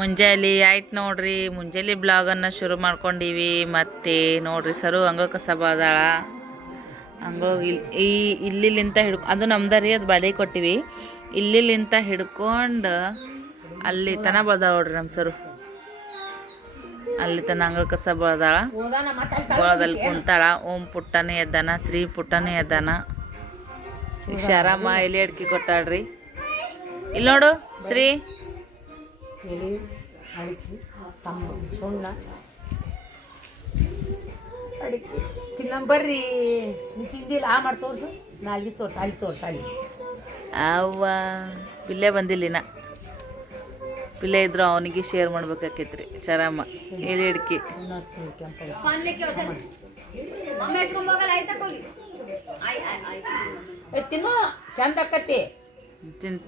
ಮುಂಜಾನೆ ಆಯ್ತು ನೋಡ್ರಿ. ಮುಂಜಾನೆ ಬ್ಲಾಗನ್ನು ಶುರು ಮಾಡ್ಕೊಂಡಿವಿ. ಮತ್ತೆ ನೋಡ್ರಿ ಸರು ಹಂಗ ಕಸಬದಾಳ ಹಂಗೋಗಿ ಇಲ್ಲಿ ಈ ಇಲ್ಲಿಲಿಂತ ಹಿಡ್ಕೊ ಅದು ನಮ್ದ ರೀ, ಅದು ಬಾಡಿಗೆ ಕೊಟ್ಟಿವಿ. ಇಲ್ಲಿಲಿಂತ ಹಿಡ್ಕೊಂಡು ಅಲ್ಲಿ ತನ ಬಳ್ದಾಳ ನೋಡ್ರಿ ನಮ್ಮ ಸರು. ಅಲ್ಲಿ ತನ ಹಂಗ ಕಸ ಬಳ್ದಾಳ ಬಳದಲ್ಲಿ ಕುಂತಾಳ. ಓಂ ಪುಟ್ಟನೇ ಎದ್ದಾನ, ಶ್ರೀ ಪುಟ್ಟನೇ ಎದ್ದಾನ. ಶಾರಮ್ಮ ಎಲೆ ಅಡ್ಕಿ ಕೊಟ್ಟಾಳ್ರಿ. ಇಲ್ಲಿ ನೋಡು, ಶ್ರೀ. ಎಲೆ ಅಡಿಕೆ ತಮ್ಮ ಸುಣ್ಣ. ಅಡಿಕೆ. ತಿನ್ನ ಬರ್ರಿ ನೀ ತಿಂದಿಲ್ಲ ಆ ಮಾಡಿ ತೋರಿಸು. ನಾ ಅಲ್ಲಿ ತೋರ್ಸು ಅಲ್ಲಿ ತೋರ್ಸು ಅಲ್ಲಿ. ಅವ್ವ ಪಿಲ್ಲೆ ಬಂದಿಲ್ಲಿನ ಪಿಲ್ಲೆ ಇದ್ರು ಅವನಿಗೆ ಶೇರ್ ಮಾಡ್ಬೇಕಾಕೈತ್ರಿ ಚರಾಮ ಎಲೆ ಅಡಿಕೆ. ತಿನ್ನ ಚಂದ ಆಕತಿ. ತಿನ್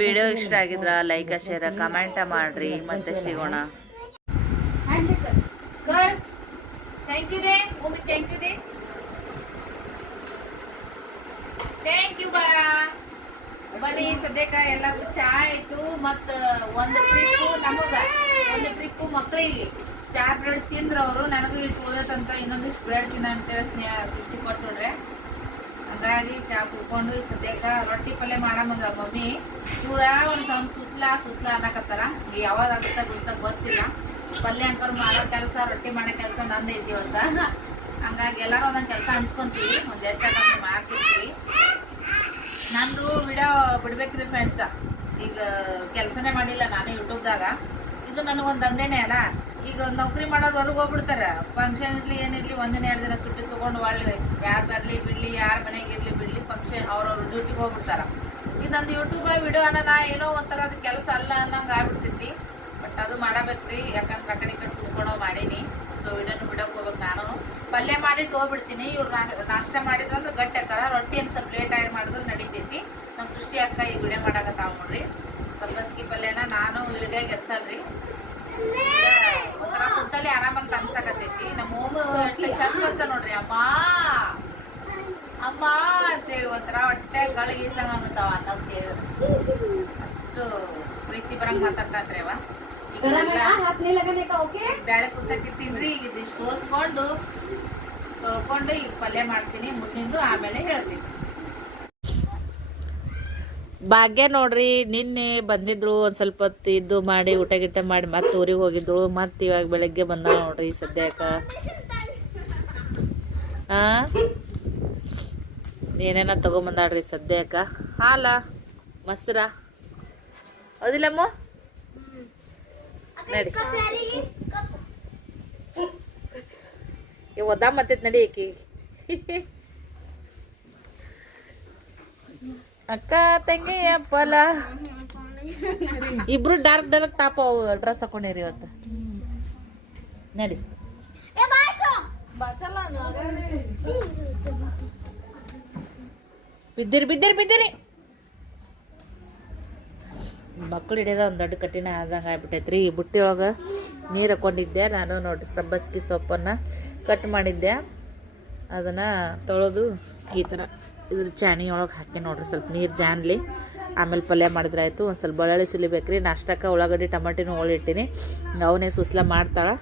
ವಿಡಿಯೋ ಇಷ್ಟ ಆಗಿದ್ರ ಲೈಕ್ ಶೇರ್ ಕಮೆಂಟ್ ಮಾಡ್ರಿ. ಮತ್ತೆ ಸಿಗೋಣ. Thank you thank you thank you ಸದ್ಯಕ್ಕ ಎಲ್ಲಾರ್ಗು ಚಾ ಆಯ್ತು. ಮತ್ತ ಒಂದು ಟ್ರಿಪ್ ನಮಗ. ಒಂದು ಟ್ರಿಪ್ ಮಕ್ಳಿಗೆ. ಚಾ ಬ್ರೆಡ್ ತಿಂದ್ರ ಅವರು ನನಗೂ ಇಟ್ಟು ಓದತ್ತಂತ ಇನ್ನೊಂದಿಷ್ಟು ಬ್ರೆಡ್ ತಿನ್ನ ಅಂತೇಳಿ ಸ್ನೇಹ ಸೃಷ್ಟಿ ಕೊಟ್ಟು ಹಂಗಾಗಿ ಚಾ ಕುಡ್ಕೊಂಡು ಸದ್ಯಕ್ಕ ರೊಟ್ಟಿ ಪಲ್ಯ ಮಾಡಮಂದ್ರ ಮಮ್ಮಿ. ಪೂರ ಒಂದು ಒಂದ್ ಸುಸ್ಲಾ ಸುಸ್ಲಾ ಅನ್ನಕತ್ತಾರ. ಯಾವಾಗ ಆಗುತ್ತಾ ಬಿಡ್ತಾ ಗೊತ್ತಿಲ್ಲ. ಪಲ್ಯ ಅಂಕರ್ ಮಾಡೋ ಕೆಲಸ, ರೊಟ್ಟಿ ಮಾಡೋ ಕೆಲಸ ನಂದು ಇದೀವಂತ ಹಂಗಾಗಿ ಎಲ್ಲಾರು ಒಂದೊಂದು ಕೆಲಸ ಹಂಚ್ಕೊಂತೀವಿ. ಒಂದ್ ಹೆಚ್ಚು ಮಾಡ್ತಿರ್ತೀವಿ. ನಂದು ವಿಡಿಯೋ ಬಿಡ್ಬೇಕ್ರಿ ಫ್ರೆಂಡ್ಸ ಈಗ ಕೆಲಸನೇ ಮಾಡಿಲ್ಲ ನಾನು ಯೂಟ್ಯೂಬ್ದಾಗ ಇದು ನನಗೊಂದು ದಂಧೆನೇ ಅಲ್ಲ. ಈಗ ನೌಕರಿ ಮಾಡೋರು ಹೊರಗೆ ಹೋಗ್ಬಿಡ್ತಾರೆ. ಫಂಕ್ಷನ್ ಇರಲಿ ಏನಿರಲಿ ಒಂದಿನ ಎರಡು ದಿನ ಸುಟ್ಟಿ ತೊಗೊಂಡು ಒಳ್ಳೆ ಯಾರು ಬರಲಿ, ಬಿಡ್ಲಿ, ಯಾರು ಮನೆಗೆ ಇರಲಿ, ಬಿಡ್ಲಿ ಫಂಕ್ಷನ್ ಅವ್ರವ್ರ ಡ್ಯೂಟಿಗೆ ಹೋಗ್ಬಿಡ್ತಾರೆ. ಇದು ನಂದು ಯೂಟ್ಯೂಬ್ ವಿಡಿಯೋ ನಾ ಏನೋ ಒಂಥರ ಅದು ಕೆಲಸ ಅಲ್ಲ ಅನ್ನಂಗೆ ಆಗ್ಬಿಡ್ತೈತಿ. ಬಟ್ ಅದು ಮಾಡಬೇಕ್ರಿ, ಯಾಕಂದ್ರೆ ಆ ಕಡೆ ಕಡೆ ಕುತ್ಕೊಂಡೋ ಮಾಡೀನಿ. ಸೊ ವಿಡಿಯೋನು ಬಿಡೋಕೆ ಹೋಗ್ಬೇಕು ನಾನು. ಪಲ್ಯ ಮಾಡಿ ಹೋಗ್ಬಿಡ್ತೀನಿ. ಇವ್ರು ನಾಷ್ಟ ಮಾಡಿದ್ರಂದ್ರೆ ಗಟ್ಟಿ ಹಾಕಾರ ರೊಟ್ಟಿ ಏನು ಸ್ವಲ್ಪ ಆಗಿ ಮಾಡಿದ್ರೆ ನಡೀತೈತಿ. ನಮ್ಮ ಸೃಷ್ಟಿ ಅಕ್ಕ ಈ ವಿಡಿಯೋ ಮಾಡಾಕತ್ತಾವ ನೋಡ್ರಿ. ಸಬ್ಬಸ್ಗಿ ಪಲ್ಯನ ನಾನು ಇಳಿಗಾಗಿ ಹಚ್ಚಲ್ರಿ. ಒಂಥರ ಕುತ್ತಲ್ಲಿ ಆರಾಮಂತ ಅನ್ಸಕತ್ತೈತಿ. ನಮ್ಮ ಹೋಮು ಎಟ್ಲೆ ಚಂದ ಅಂತ ನೋಡ್ರಿ ಅಮ್ಮ. ಅಮ್ಮ ಅಂತೇಳಿ ಒಂಥರ ಹೊಟ್ಟೆ ಗಳಿಗೆ ಈಸಂಗ ಆಗತ್ತಾವ ಅನ್ನೋದು ಕೇಳಿದ್ರೆ ಅಷ್ಟು ಪ್ರೀತಿ ಬರಂಗ್ ಮಾತಾಡ್ತಾನ್ರಿ ಅವ. ಬ್ಯಾಳೆ ಕುಸಕ್ಕಿಟ್ಟಿನ್ರಿ ಈಗ ಇದಿಷ್ಟು ಸೋಸ್ಕೊಂಡು ತೊಳ್ಕೊಂಡು ಈಗ ಪಲ್ಯ ಮಾಡ್ತೀನಿ ಮುಂದಿಂದು ಆಮೇಲೆ ಹೇಳ್ತೀನಿ. ಭಾಗ್ಯ ನೋಡ್ರಿ ನಿನ್ನೆ ಬಂದಿದ್ರು ಒಂದ್ ಸ್ವಲ್ಪ ಹೊತ್ತು ಇದ್ದು ಮಾಡಿ ಊಟ ಗಿಟ ಮಾಡಿ ಮತ್ತೆ ಊರಿಗೆ ಹೋಗಿದ್ರು. ಮತ್ತೆ ಇವಾಗ ಬೆಳಗ್ಗೆ ಬಂದ ನೋಡ್ರಿ ಸದ್ಯಕ್ಕ. ಆ? ಏನೇನ ತಗೊಂಬಂದಾಡ್ರಿ ಸದ್ಯಕ್ಕ? ಹಾಲ ಮೊಸರ. ಹೌದಿಲ್ಲಮ್ಮ? ನಡಿ. ಒದ್ದ ಮತ್ತೈತ್ ನಡಿ ಆಕಿ ಅಕ್ಕ ತಂಗಿ ಅಪ್ಪಲ. ಇಬ್ರು ಡಾರ್ಕ್ ಡಾರ್ಕ್ ಟಾಪ್ ಡ್ರೆಸ್ ಹಾಕೊಂಡಿರಿ ಇವತ್ತು. ನಡಿ. ಬಿದ್ದಿರಿ ಬಿದ್ದಿರಿ ಬಿದ್ದಿರಿ. ಮಕ್ಳು ಹಿಡಿಯೋದ ಒಂದು ದೊಡ್ಡ ಕಠಿಣ ಆದಂಗೆ ಆಗ್ಬಿಟ್ಟೈತ್ರಿ. ಈ ಬುಟ್ಟಿ ಒಳಗೆ ನೀರು ಹಾಕೊಂಡಿದ್ದೆ. ನಾನು ನೋಡಿ ಸಬ್ಬಸ್ಗಿ ಸೊಪ್ಪನ್ನು ಕಟ್ ಮಾಡಿದ್ದೆ. ಅದನ್ನು ತೊಳೆದು ಈ ಥರ ಇದ್ರ ಚಾಣಿ ಒಳಗೆ ಹಾಕಿ ನೋಡ್ರಿ, ಸ್ವಲ್ಪ ನೀರು ಜಾನ್ಲಿ. ಆಮೇಲೆ ಪಲ್ಯ ಮಾಡಿದ್ರೆ ಆಯಿತು, ಒಂದು ಸ್ವಲ್ಪ ಬಳ್ಳಾಳಿ ಸುಲಿಬೇಕ್ರಿ ನಾಷ್ಟಕ್ಕೆ ಉಳ್ಳಾಗಡ್ಡಿ, ಟಮಾಟಿನೂ ಒಳಿಟ್ಟಿನಿ ಅವನೇ ಸುಸ್ಲ ಮಾಡ್ತಾಳೆ.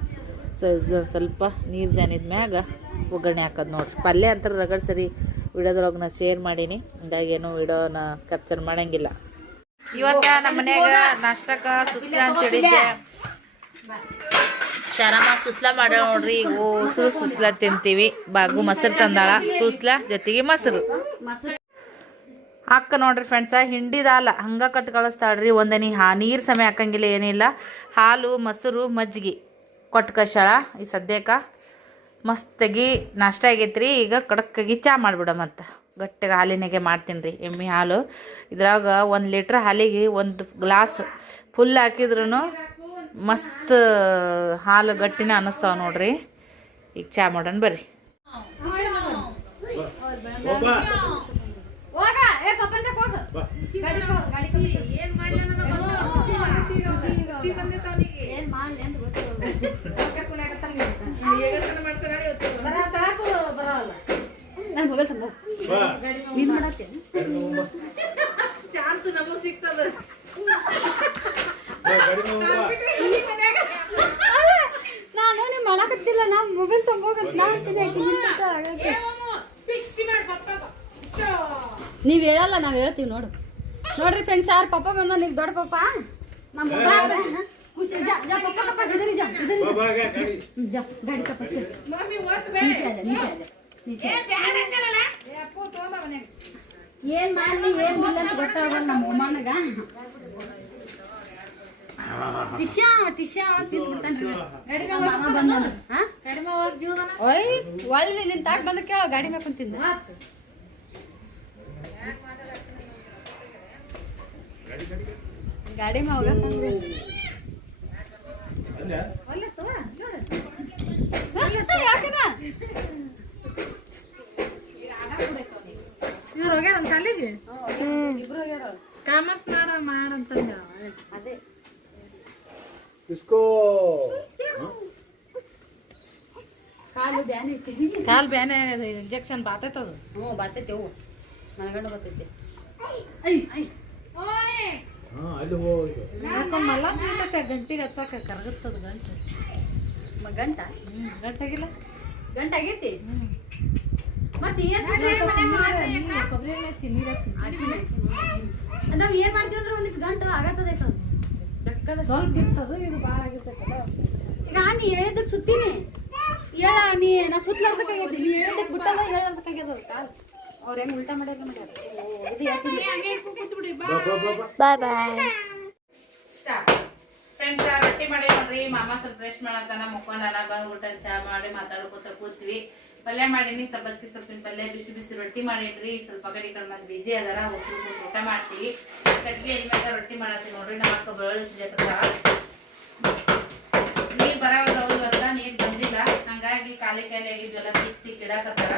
ಸೊ ಸ್ವಲ್ಪ ನೀರು ಜಾನಿದ ಮ್ಯಾಗ ಒಗ್ಗರಣೆ ಹಾಕೋದು ನೋಡ್ರಿ. ಪಲ್ಯ ಅಂತಾರೆ ರಗಡ್ ಸರಿ ವಿಡಿಯೋದ್ರೊಳಗೆ ನಾ ಶೇರ್ ಮಾಡೀನಿ. ಹಂಗಾಗಿ ಏನು ವಿಡಿಯೋನ ಕ್ಯಾಪ್ಚರ್ ಮಾಡಂಗಿಲ್ಲ. ಇವತ್ತ ನಮ್ಮ ಮನ್ಯಾಗ ನಾಷ್ಟಕ್ಕ ಸುಸ್ಲ ಅಂತ ಹೇಳಿದ್ದೆ ಶರಮ ಸುಸ್ಲಾ ಮಾಡ ನೋಡ್ರಿ. ಈಗ ಓಸು ಸುಸ್ಲಾ ತಿಂತೀವಿ. ಬಾಗು ಮೊಸರು ತಂದಾಳ. ಸುಸ್ಲಾ ಜೊತೆಗೆ ಮೊಸರು. ಅಕ್ಕ ನೋಡ್ರಿ ಫ್ರೆಂಡ್ಸ ಹಿಂಡಿದ ಹಾಲು ಹಂಗ ಕಟ್ ಕಳಿಸ್ತಾಳ್ರಿ. ಒಂದನಿ ಹಾ, ನೀರು ಸಮಯ ಹಾಕಂಗಿಲ್ಲ, ಏನಿಲ್ಲ. ಹಾಲು, ಮೊಸರು ಮಜ್ಜಿಗೆ ಕೊಟ್ಟು ಕಷಾಳ ಈ ಸದ್ಯಕ್ಕ ಮಸ್ತಾಗಿ ನಾಷ್ಟ ಆಗೈತ್ರಿ. ಈಗ ಕಡಕ್ಕಾಗಿ ಚಾ ಮಾಡಿಬಿಡಮಂತ ಗಟ್ಟಿಗೆ ಹಾಲಿನಾಗೆ ಮಾಡ್ತೀನಿ ರೀ ಎಮ್ಮೆ ಹಾಲು. ಇದ್ರಾಗ ಒಂದು ಲೀಟ್ರ್ ಹಾಲಿಗೆ ಒಂದು ಗ್ಲಾಸ್ ಫುಲ್ ಹಾಕಿದ್ರು ಮಸ್ತ್ ಹಾಲು ಗಟ್ಟಿನ ಅನಿಸ್ತಾವ ನೋಡ್ರಿ. ಈಗ ಚಾ ಮಾಡೋಣ ಬರ್ರಿ. ಏನು ಮಾಡಕ್ಕೆ ಅಲ್ಲ ನಾವು ಹೇಳ್ತೀವಿ ನೋಡು. ನೋಡ್ರಿ ಫ್ರೆಂಡ್ಸ್ ಯಾರು ಪಪ್ಪ ಬಂದ ನೀವು ದೊಡ್ಡ ಪಪ್ಪ ನಮ್ಮ ಖುಷಿ ಜಾ ಜಾ ಪಪ್ಪ ಕಪ್ಪ ಸಿದರಿ ಜಾ ಸಿದರಿ ಜಾ ಗಾಡಿ ಮಮ್ಮಿ ಏ ಏ ಏನ್ ಮಾಡಿ ಏನ್ ಇಲ್ಲ ಅಂತ ಗೊತ್ತಾಗಲ್ಲ ನಮ್ಮ ಅಮ್ಮನಗ ಟಿಶ್ಯಾ ಟಿಶ್ಯಾ ಗಾಡಿ ಬಂದ ಹಾ? ಜೀವನ ಓಯ್ ಒಳ್ಳೆ ನಿಂತಾಕ ಬಂದ ಕೇಳೋ ಗಾಡಿ ಮೇಲೆ ಗಾಡಿ ಮಾ ಇವ್ರು ಹೋಗ್ಯಾರ ಕಾಮರ್ಸ್ ಮಾಡ ಮಾಡಂತಂದ ಅದೇ ಕಾಲು ಬ್ಯಾನೆ ಕಾಲು ಬ್ಯಾನೆ ಇಂಜೆಕ್ಷನ್ ಬಾತೈತದು ಹ್ಞೂ ಬಾತೈತೆ ಹೂ ಮನಗಂಡು ಬರ್ತೈತಿ ಐ ಐ. ಅಲ್ಲಿ ಹೋಗಿ ಮಲ್ಲ ಬೀಳ್ತೈತೆ ಗಂಟಿಗೆ ಹಚ್ಚಾಕ ಕರಗುತ್ತದ ಗಂಟು. ಗಂಟ? ಹ್ಞೂ ಗಂಟಾಗಿಲ್ಲ. ಗಂಟ ಆಗೈತಿ ಮತ್ತೆ ಏನ್ ಕೊಬ್ಬರಿ ಎಣ್ಣೆ ಚಿನ್ನಿ ನಾವ್ ಏನ್ ಮಾಡ್ತೀವಿ ಅಂದ್ರೆ ಗಂಟು ಆಗತ್ತದ ಸ್ವಲ್ಪ ಇರ್ತದ ಇದು ಭಾಳ ಆಗಿರ್ತೈತಲ್ಲ. ಹೇಳಿದ್ದಕ್ಕೆ ಸುತ್ತೀನಿ. ಹೇಳ ನೀ ನಾ ಸುತ್ತಲಾರ್ದಕ್ಕಾಗೈತಿ ನೀ ಹೇಳಿದ್ದಕ್ಕೆ ಬಿಟ್ಟಲ್ಲ ಹೇಳೋದಕ್ಕಾಗ್ಯದ ಅದು ಕಾಲ್. ಅವ್ರು ಹೆಂಗ್ ಉಲ್ಟಾ ಮಾಡ್ಯಾರ ಬಾಯ್ ಬಾಯ್ ಫ್ರೆಂಡ್ಸ್ ರೊಟ್ಟಿ ಮಾಡಿ ನೋಡ್ರಿ. ಮಾಮ ಸ್ವಲ್ಪ ಬ್ರಷ್ ಮಾಡತ್ತಾನ ಮುಕ್ಕೊಂಡಾನ ಬಂದು ಊಟ ಚಾ ಮಾಡಿ ಮಾತಾಡ್ಕೊತ ಕೂತ್ವಿ. ಪಲ್ಯ ಮಾಡೀನಿ. ಸಬ್ಬಸ್ಗಿ ಸೊಪ್ಪಿನ ಪಲ್ಯ ಬಿಸಿ ಬಿಸಿ ರೊಟ್ಟಿ ಮಾಡೀನ್ರಿ. ಸ್ವಲ್ಪ ಕಡೆ ಕಡೆ ಮತ್ತೆ ಬಿಜಿ ಅದಾರ. ಹೊಸರು ಊಟ ಮಾಡ್ತೀವಿ. ಕಟ್ಗೆ ಎದ್ಮ್ಯಾಗ ರೊಟ್ಟಿ ಮಾಡತ್ತೀವಿ ನೋಡ್ರಿ. ನಮ್ಮ ಅಕ್ಕ ನೀರು ಸುಜಾತ ನೀರ್ ಬರಾವದವು ಅಂತ ನೀರ್ ಬಂದಿಲ್ಲ. ಹಂಗಾಗಿ ಖಾಲಿ ಖಾಲಿ ತಿಕ್ ಕಿತ್ತಿ ಕಿಡಾಕತ್ತಾರ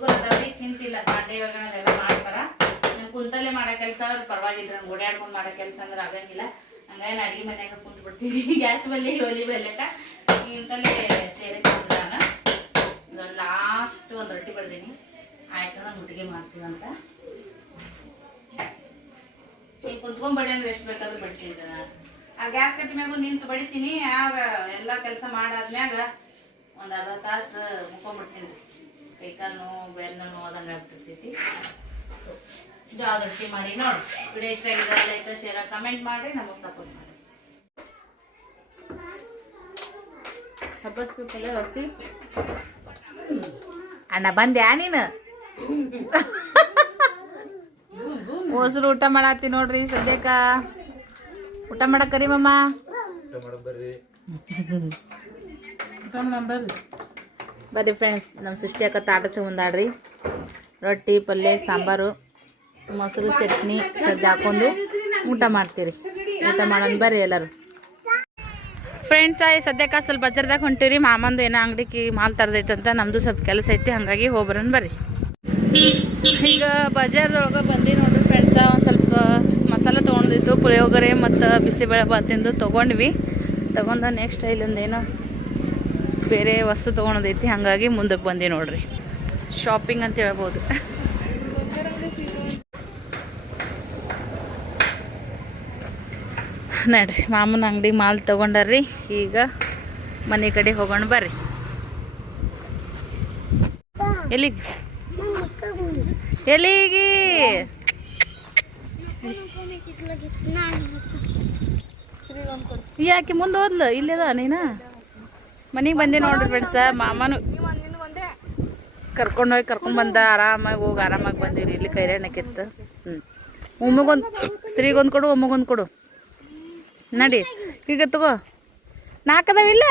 ಹುಡುಗರು ಅದಾವ್ರಿ ಚಿಂತಿಲ್ಲ ಪಾಂಡೆ ಒಗ್ಗರಣೆ ಅದೆಲ್ಲ ಮಾಡ್ತಾರ. ನಂಗೆ ಕುಂತಲ್ಲೇ ಮಾಡೋ ಕೆಲಸ ಅಂದ್ರೆ ಪರವಾಗಿಲ್ಲ ನಂಗೆ ಓಡಾಡ್ಕೊಂಡು ಮಾಡೋ ಕೆಲಸ ಅಂದ್ರೆ ಆಗಂಗಿಲ್ಲ. ಹಂಗಾಗಿ ನಾನು ಅಡಿಗೆ ಮನ್ಯಾಗ ಕುಂತು ಬಿಡ್ತೀವಿ ಗ್ಯಾಸ್ ಬಲ್ಲಿ ಒಲಿ ಬರ್ಲಕ್ಕ. ಇಂತಲ್ಲೇ ಸೇರಿ ನಾನು. ಇದೊಂದು ಲಾಸ್ಟ್ ಒಂದು ರೊಟ್ಟಿ ಬಡ್ದೀನಿ. ಆಯ್ತು, ನಾನು ಮುಟ್ಟಿಗೆ ಮಾಡ್ತೀವಂತ ಈಗ ಕುಂತ್ಕೊಂಡ್ ಬಡಿ ಅಂದ್ರೆ ಎಷ್ಟು ಬೇಕಾದ್ರೂ ಬಡ್ತೀನಿ ಆ ಗ್ಯಾಸ್ ಕಟ್ಟಿ ಮ್ಯಾಗ ನಿಂತು ಬಡಿತೀನಿ. ಆಗ ಎಲ್ಲ ಕೆಲಸ ಮಾಡಾದ್ಮ್ಯಾಗ ಒಂದು ಅರ್ಧ ತಾಸು ಮುಕ್ಕೊಂಡ್ಬಿಡ್ತೀನಿ ಕೈಕಾಲು ನೋವು ಬೆನ್ನು ನೋವು ಅದಂಗ ಆಗ್ಬಿಟ್ಟಿರ್ತೈತಿ. ಜಾಗ ರೊಟ್ಟಿ ಮಾಡಿ ನೋಡಿ. ವಿಡಿಯೋ ಇಷ್ಟ ಆಗಿದೆ ಲೈಕ್ ಶೇರ್ ಕಮೆಂಟ್ ಮಾಡಿ ನಮಗೆ ಸಪೋರ್ಟ್ ಮಾಡಿ ಹಬ್ಬದ ರೊಟ್ಟಿ? ಅಣ್ಣ ಬಂದ್ಯಾ ನೀನು? ಮೊಸರು ಊಟ ಮಾಡತ್ತಿ ನೋಡ್ರಿ ಸದ್ಯಕ್ಕ. ಊಟ ಮಾಡಕ್ ಕರಿ ಮಮ್ಮ ಬರ್ರಿ. ಫ್ರೆಂಡ್ಸ್ ನಮ್ಮ ಸೃಷ್ಟಿ ಅಕ್ಕ ತಾಟ ಮುಂದಾಡ್ರಿ ರೊಟ್ಟಿ, ಪಲ್ಯ, ಸಾಂಬಾರು, ಮೊಸರು, ಚಟ್ನಿ ಸದ್ಯ ಹಾಕೊಂಡು ಊಟ ಮಾಡ್ತೀರಿ ಊಟ ಮಾಡೋಣ ಬರ್ರಿ ಎಲ್ಲರೂ. ಫ್ರೆಂಡ್ಸ್ ಆಯ್ ಸದ್ಯಕ್ಕೆ ಸ್ವಲ್ಪ ಬಜಾರ್ದಾಗ ಹೊಂಟಿವ್ರಿ. ಮಾಮಂದು ಏನೋ ಅಂಗಡಿಗೆ ಮಾಲ್ ತರದೈತಂತ ನಮ್ದು ಸ್ವಲ್ಪ ಕೆಲಸ ಐತಿ, ಹಾಗಾಗಿ ಹೋಗ್ಬರೋಣ ಬರ್ರಿ. ಈಗ ಬಜಾರ್ದೊಳಗೆ ಬಂದು ನೋಡ್ರಿ ಫ್ರೆಂಡ್ಸ ಒಂದು ಸ್ವಲ್ಪ ಮಸಾಲ ತೊಗೊಂಡಿದ್ದು, ಪುಳಿಯೋಗರೆ ಮತ್ತು ಬಿಸಿಬೇಳೆ ಬಾತಿಂದು ತೊಗೊಂಡ್ವಿ. ತಗೊಂಡ ನೆಕ್ಸ್ಟ್ ಇಲ್ಲೊಂದು ಏನೋ ಬೇರೆ ವಸ್ತು ತೊಗೊಳೋದೈತಿ, ಹಾಗಾಗಿ ಮುಂದಕ್ಕೆ ಬಂದೆ ನೋಡ್ರಿ. ಶಾಪಿಂಗ್ ಅಂತ ಹೇಳ್ಬೋದು. ನಡ್ರಿ, ಮಾಮನ ಅಂಗಡಿ ಮಾಲ್ ತೊಗೊಂಡಾರ್ರಿ, ಈಗ ಮನೆ ಕಡೆ ಹೋಗೋಣ ಬರ್ರಿ. ಎಲ್ಲಿಗೆ? ಎಲ್ಲಿಗೆ? ಯಾಕೆ ಮುಂದೆ ಹೋದ್ಲು, ಇಲ್ಲದ ನೀನ? ಮನೆಗೆ ಬಂದೆ ನೋಡ್ರಿ ಫ್ರೆಂಡ್ಸ ಮಾಮನು. ಕರ್ಕೊಂಡೋಗಿ ಕರ್ಕೊಂಡು ಬಂದ ಆರಾಮಾಗಿ ಹೋಗಿ ಆರಾಮಾಗಿ ಬಂದಿರಿ. ಇಲ್ಲಿ ಕೈರಾಣಕ್ಕಿತ್ತು ಹ್ಞೂ ಒಮ್ಮಗೊಂದು ಸ್ತ್ರೀಗೊಂದು ಕೊಡು ಒಮ್ಮಗೊಂದು ಕೊಡು. ನಡಿ. ಈಗ ತಗೋ. ನಾಕದವಿಲ್ಲ